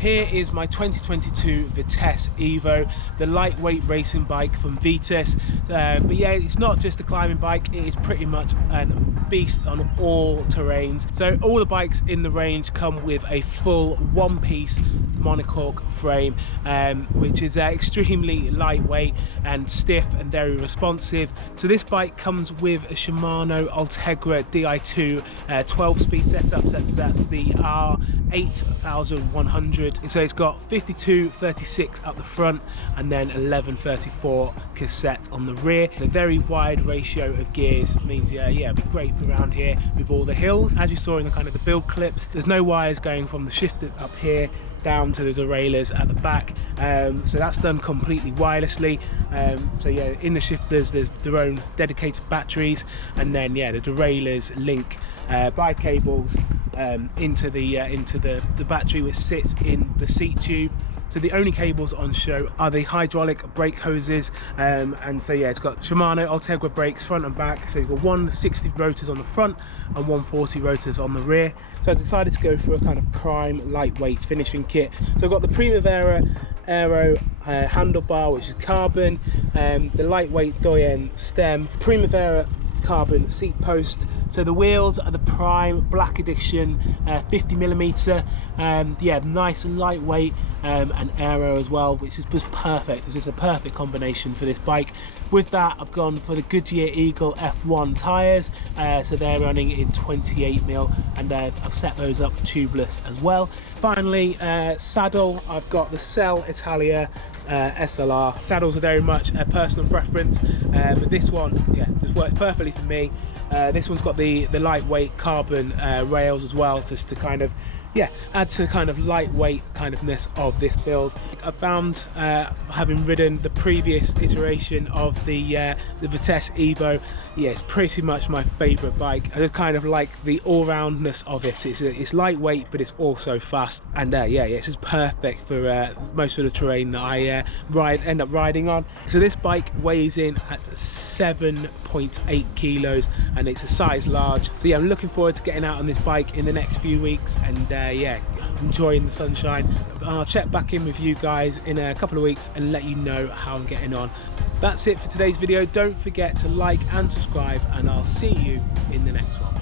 here is my 2022 Vitesse EVO, the lightweight racing bike from Vitus. But yeah, it's not just a climbing bike, it is pretty much a beast on all terrains. So all the bikes in the range come with a full one-piece monocoque frame, which is extremely lightweight and stiff and very responsive. So this bike comes with a Shimano Ultegra Di2 12-speed setup, so that's the R8100. So it's got 52/36 up the front and then 11/34 cassette on the rear. The very wide ratio of gears means yeah, it'd be great for around here with all the hills. As you saw in the kind of the build clips, there's no wires going from the shifter up here down to the derailleurs at the back, so that's done completely wirelessly. So yeah, in the shifters there's their own dedicated batteries, and then yeah, the derailleurs link by cables into the battery, which sits in the seat tube. So the only cables on show are the hydraulic brake hoses, and so yeah, it's got Shimano Ultegra brakes front and back. So you've got 160 rotors on the front and 140 rotors on the rear. So I decided to go for a kind of prime lightweight finishing kit. So I've got the Primavera Aero handlebar, which is carbon, the lightweight Doyenne stem, Primavera carbon seat post. So the wheels are the Prime Black Edition 50mm, yeah, nice and lightweight, and aero as well, which is just perfect. It's just a perfect combination for this bike. With that, I've gone for the Goodyear Eagle F1 tyres, so they're running in 28mm, and I've set those up tubeless as well. Finally, saddle, I've got the Selle Italia SLR. Saddles are very much a personal preference, but this one, yeah, just works perfectly for me. This one's got the lightweight carbon rails as well, just to kind of, yeah, add to the kind of lightweight kind ofness of this build. I found, having ridden the previous iteration of the Vitesse EVO, yeah, it's pretty much my favourite bike. I just kind of like the all-roundness of it. It's lightweight, but it's also fast, and yeah, it's just perfect for most of the terrain that I end up riding on. So this bike weighs in at 7.8 kilos, and it's a size large. So yeah, I'm looking forward to getting out on this bike in the next few weeks, and yeah, enjoying the sunshine. I'll check back in with you guys in a couple of weeks and let you know how I'm getting on. That's it for today's video. Don't forget to like and subscribe, and I'll see you in the next one.